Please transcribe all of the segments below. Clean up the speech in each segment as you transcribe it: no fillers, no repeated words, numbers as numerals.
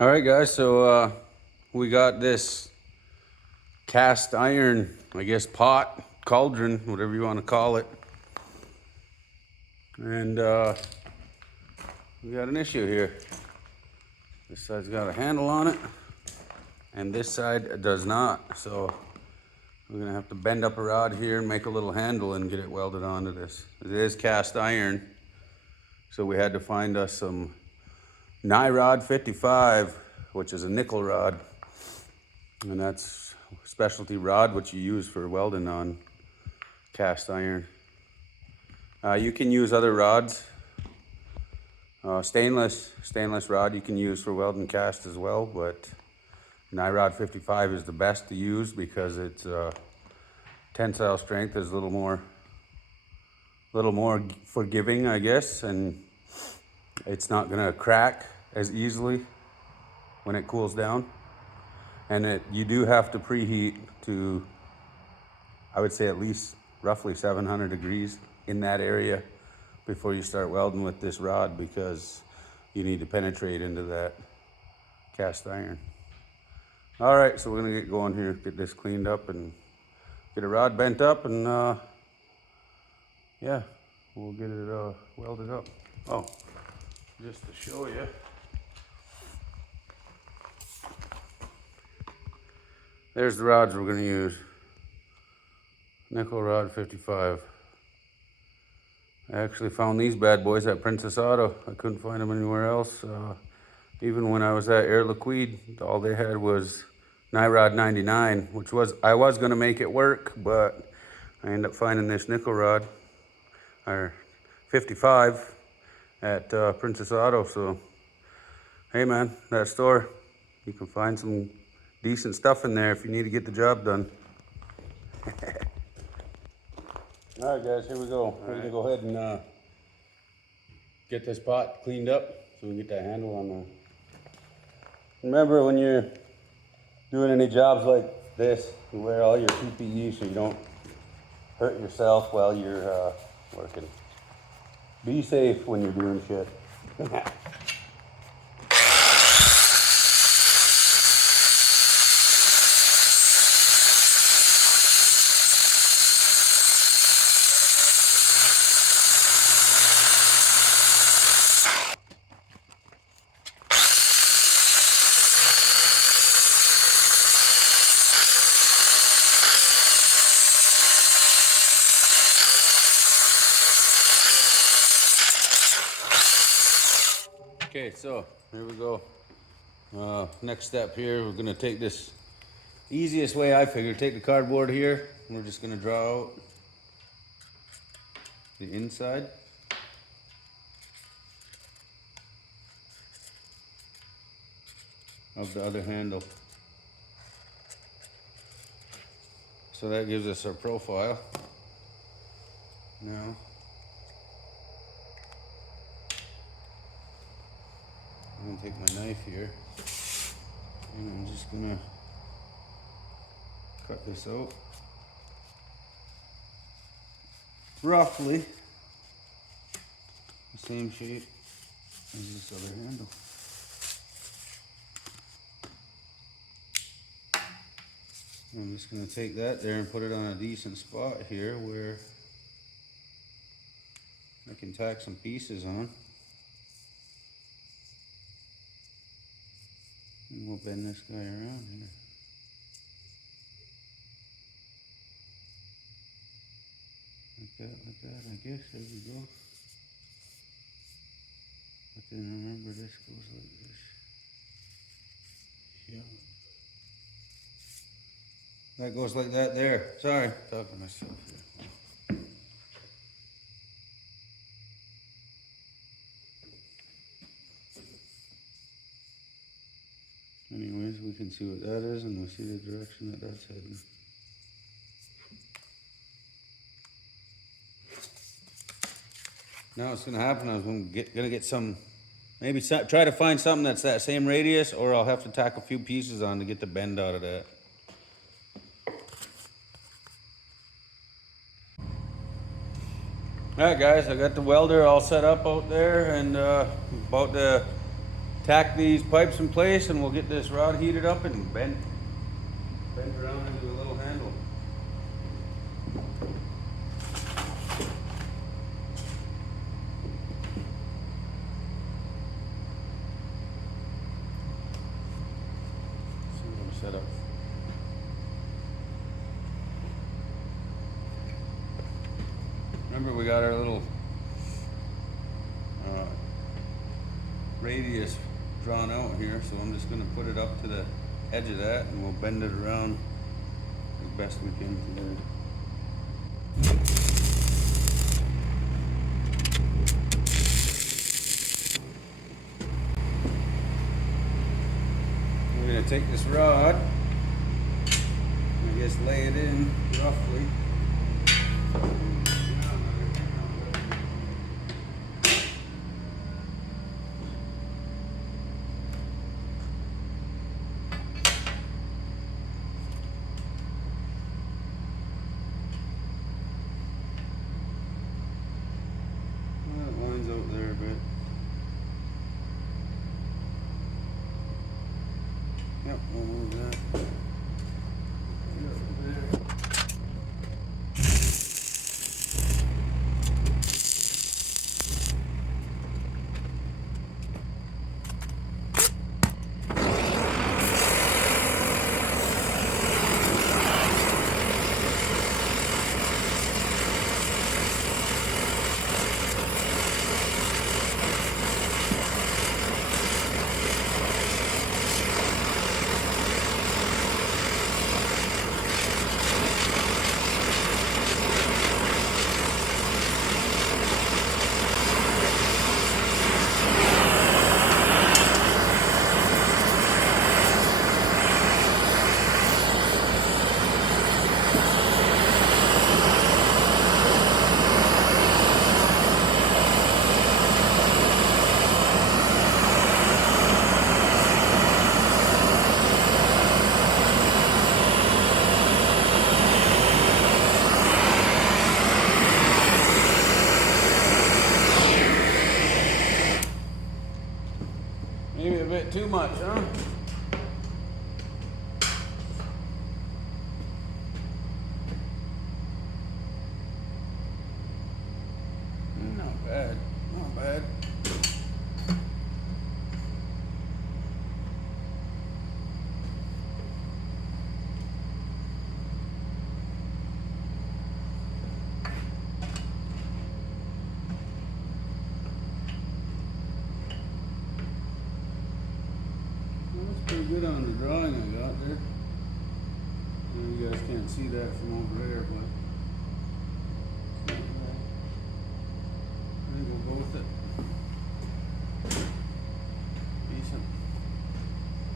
All right, guys, so we got this cast iron, I guess, pot, cauldron, whatever you want to call it. And we got an issue here. This side's got a handle on it, and this side does not. So we're gonna have to bend up a rod here and make a little handle and get it welded onto this. It is cast iron, so we had to find us some rod 55, which is a nickel rod. And that's a specialty rod which you use for welding on cast iron. You can use other rods. Stainless rod you can use for welding cast as well, but rod 55 is the best to use because its tensile strength is a little more forgiving, I guess, and it's not gonna crack as easily when it cools down. And you do have to preheat to, I would say, at least roughly 700 degrees in that area before you start welding with this rod, because you need to penetrate into that cast iron. All right, so we're gonna get going here, get this cleaned up and get a rod bent up, and yeah, we'll get it welded up. Oh, just to show you. There's the rods we're gonna use. Nickel rod 55. I actually found these bad boys at Princess Auto. I couldn't find them anywhere else. Even when I was at Air Liquide, all they had was Nyrod 99, which I was gonna make it work, but I ended up finding this nickel rod, or 55, at Princess Auto. So, hey man, that store, you can find some decent stuff in there if you need to get the job done. All right, guys, here we go. We're gonna go ahead and get this pot cleaned up so we can get that handle on there. Remember, when you're doing any jobs like this, you wear all your PPE so you don't hurt yourself while you're working. Be safe when you're doing shit. Okay, so here we go. Next step here, we're gonna take this easiest way I figured. Take the cardboard here, and we're just gonna draw out the inside. Of the other handle. So that gives us our profile. Now, I'm gonna take my knife here, and I'm just gonna cut this out roughly the same shape as this other handle. I'm just gonna take that there and put it on a decent spot here where I can tack some pieces on. And we'll bend this guy around here. Like that, I guess. There we go. But then remember, this goes like this. Yeah. That goes like that there. Sorry, talking to myself here. Anyways, we can see what that is, and we'll see the direction that that's heading. Now what's gonna happen is I'm gonna get some, maybe try to find something that's that same radius, or I'll have to tack a few pieces on to get the bend out of that. All right, guys, I got the welder all set up out there, and about to tack these pipes in place and we'll get this rod heated up and bend around into a little handle. See what I'm set up. Remember, we got our little radius drawn out here, so I'm just going to put it up to the edge of that and we'll bend it around as best we can together. We're going to take this rod and I guess lay it in roughly. Out there a bit. Yep, we'll move that. Maybe a bit too much, huh? Not bad, not bad. Pretty good on the drawing I got there. You guys can't see that from over there, but it's not bad. I think we'll go with it.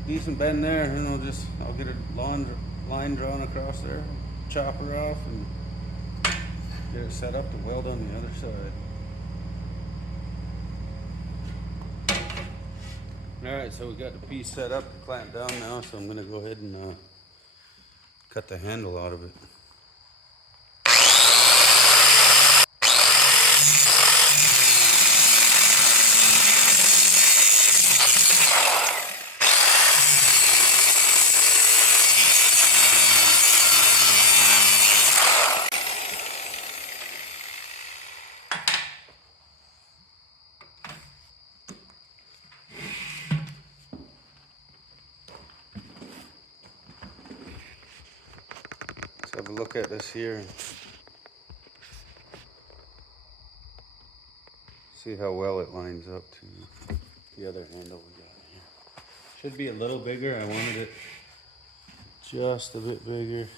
Decent bend there, and I'll get a line drawn across there, chop her off, and get it set up to weld on the other side. Alright, so we got the piece set up to clamp down now, so I'm going to go ahead and cut the handle out of it. Have a look at this here and see how well it lines up to the other handle we got here. Should be a little bigger. I wanted it just a bit bigger.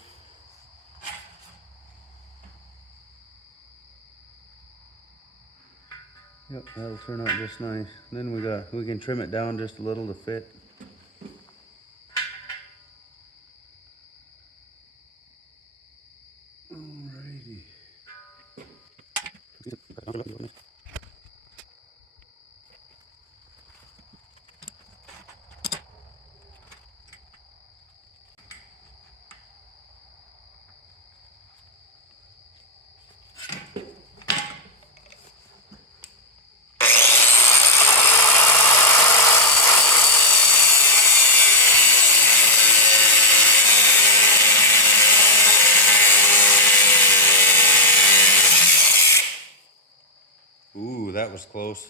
Yep, that'll turn out just nice. Then we can trim it down just a little to fit. Alrighty. as close.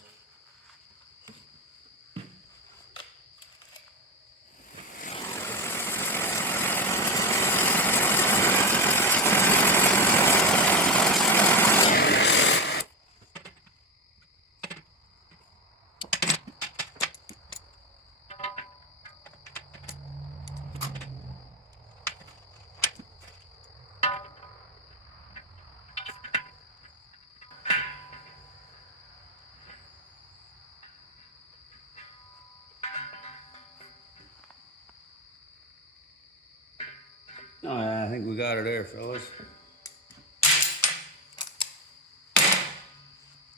Oh, yeah, I think we got her there, fellas.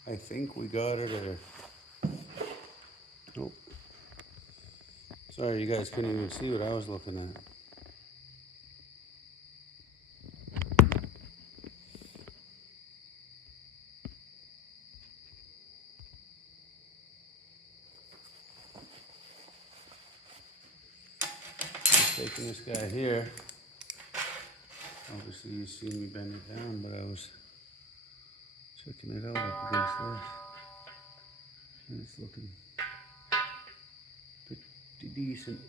I think we got her there. Nope. Sorry, you guys couldn't even see what I was looking at. Just taking this guy here. Obviously you see me bend it down, but I was checking it out up against this. And it's looking pretty decent.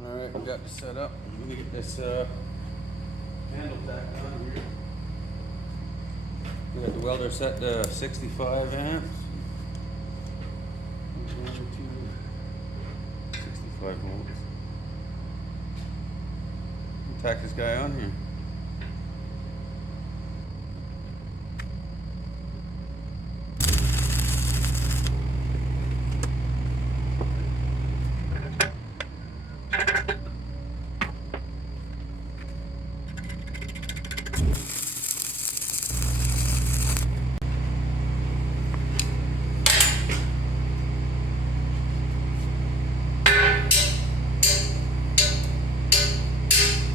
Alright, we got this set up. Let me get this handle tacked on here. We got the welder set to 65 amps. 65 volts. Tack this guy on here.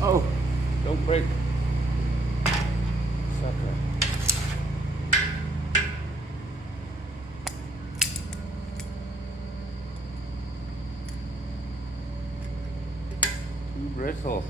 Oh, don't break. Sucker. Too brittle.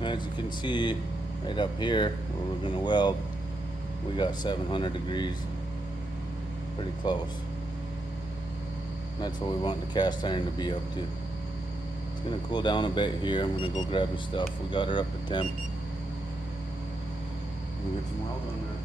As you can see right up here where we're going to weld, we got 700 degrees, pretty close. That's what we want the cast iron to be up to. It's going to cool down a bit here. I'm going to go grab his stuff. We got her up to temp. We'll get some weld on that.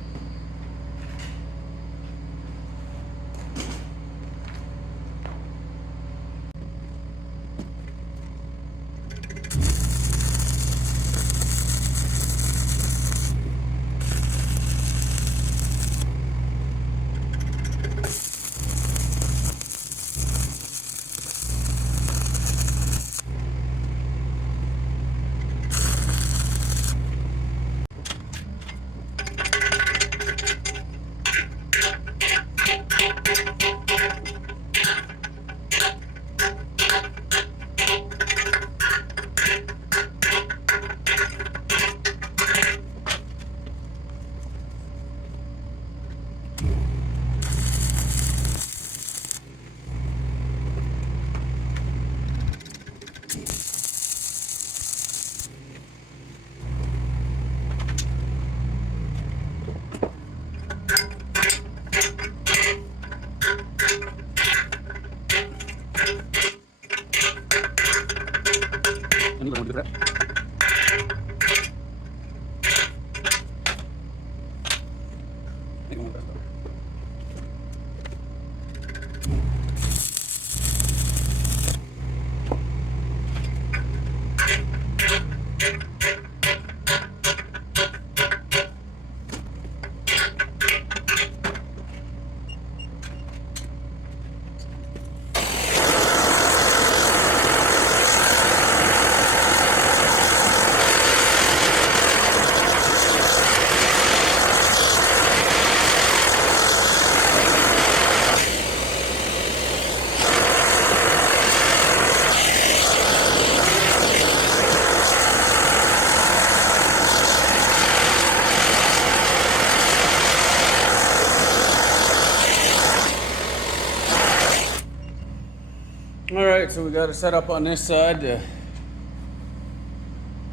Alright, so we got it set up on this side to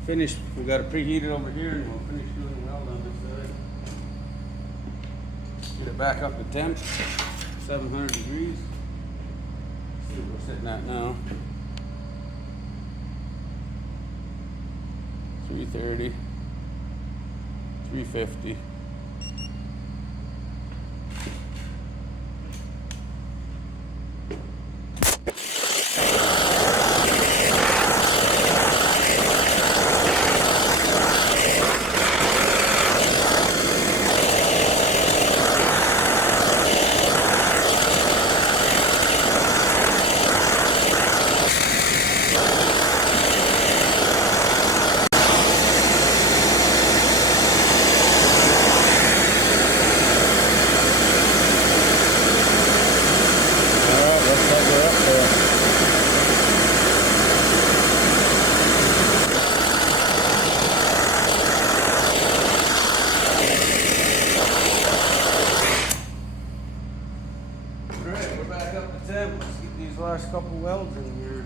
finish. We got it preheated over here and we'll finish doing the weld on this side. Get it back up to temp, 700 degrees. See what we're sitting at now. 330, 350. Let's get these last couple welds in here.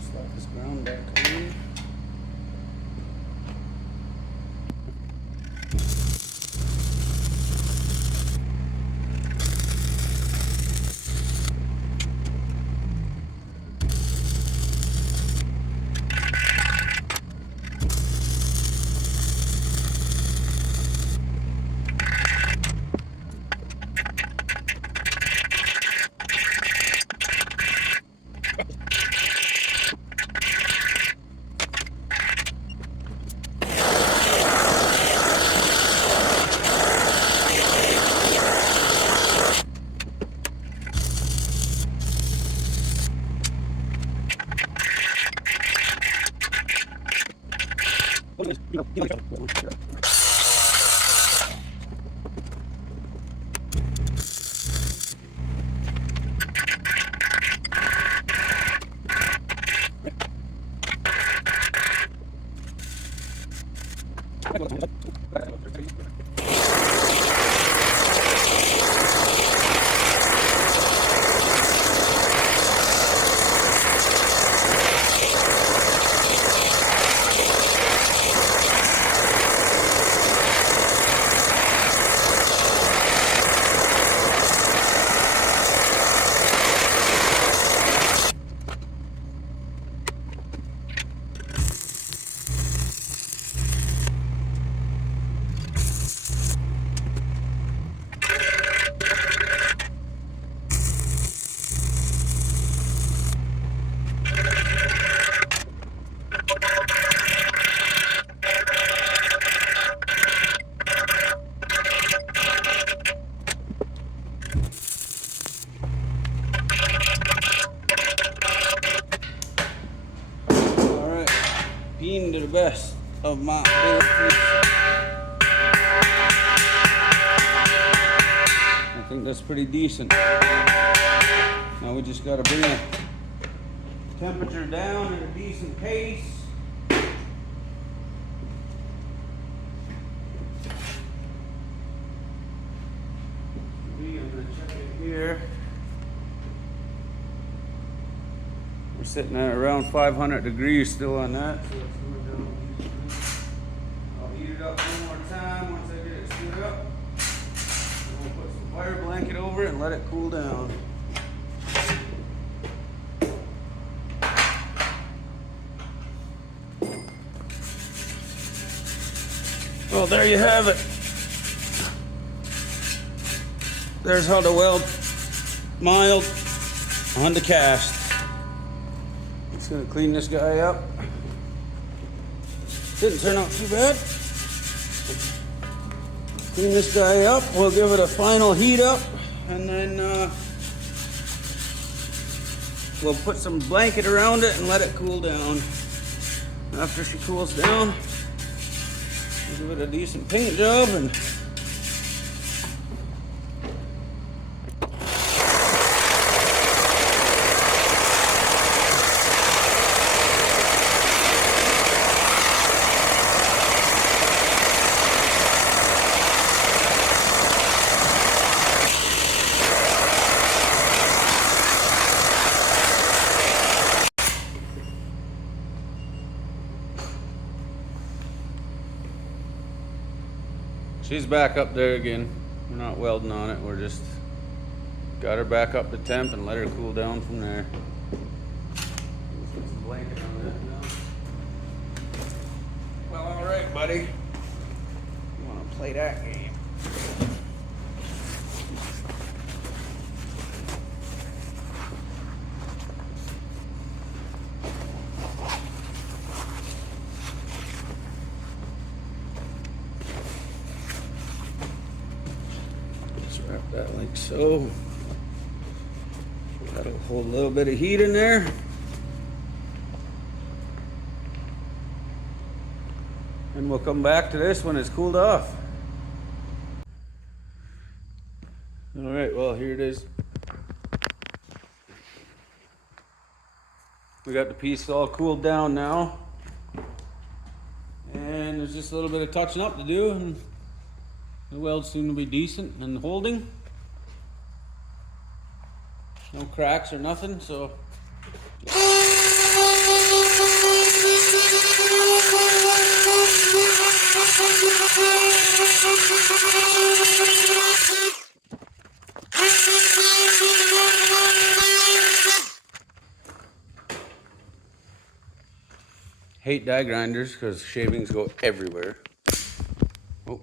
Slap this ground back in. To the best of my abilities. I think that's pretty decent. Now we just got to bring the temperature down at a decent pace. I'm going to check it here. We're sitting at around 500 degrees still on that. So I'll heat it up one more time once I get it stood up. And we'll put some fire blanket over it and let it cool down. Well, there you have it. There's how to weld mild on the cast. Just gonna clean this guy up. Didn't turn out too bad. Clean this guy up. We'll give it a final heat up, and then we'll put some blanket around it and let it cool down. After she cools down, we'll give it a decent paint job and She's back up there again. We're not welding on it. We're just got her back up to temp and let her cool down from there. Let's put some blanket on that now. Well, all right, buddy. You want to play that game? Wrap that like so. That'll hold a little bit of heat in there. And we'll come back to this when it's cooled off. All right, well, here it is. We got the piece all cooled down now. And there's just a little bit of touching up to do, and the welds seem to be decent and holding. No cracks or nothing, so. Hate die grinders because shavings go everywhere. Oh.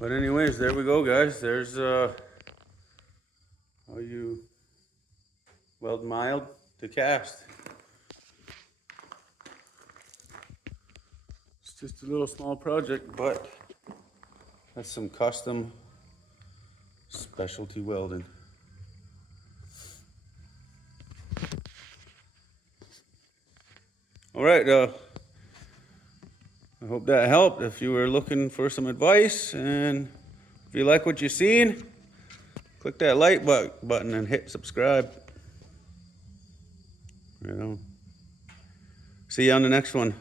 But anyways, there we go, guys. There's how you weld mild to cast. It's just a little small project, but that's some custom specialty welding. All right, I hope that helped. If you were looking for some advice, and if you like what you've seen, click that like button and hit subscribe. Right on. See you on the next one.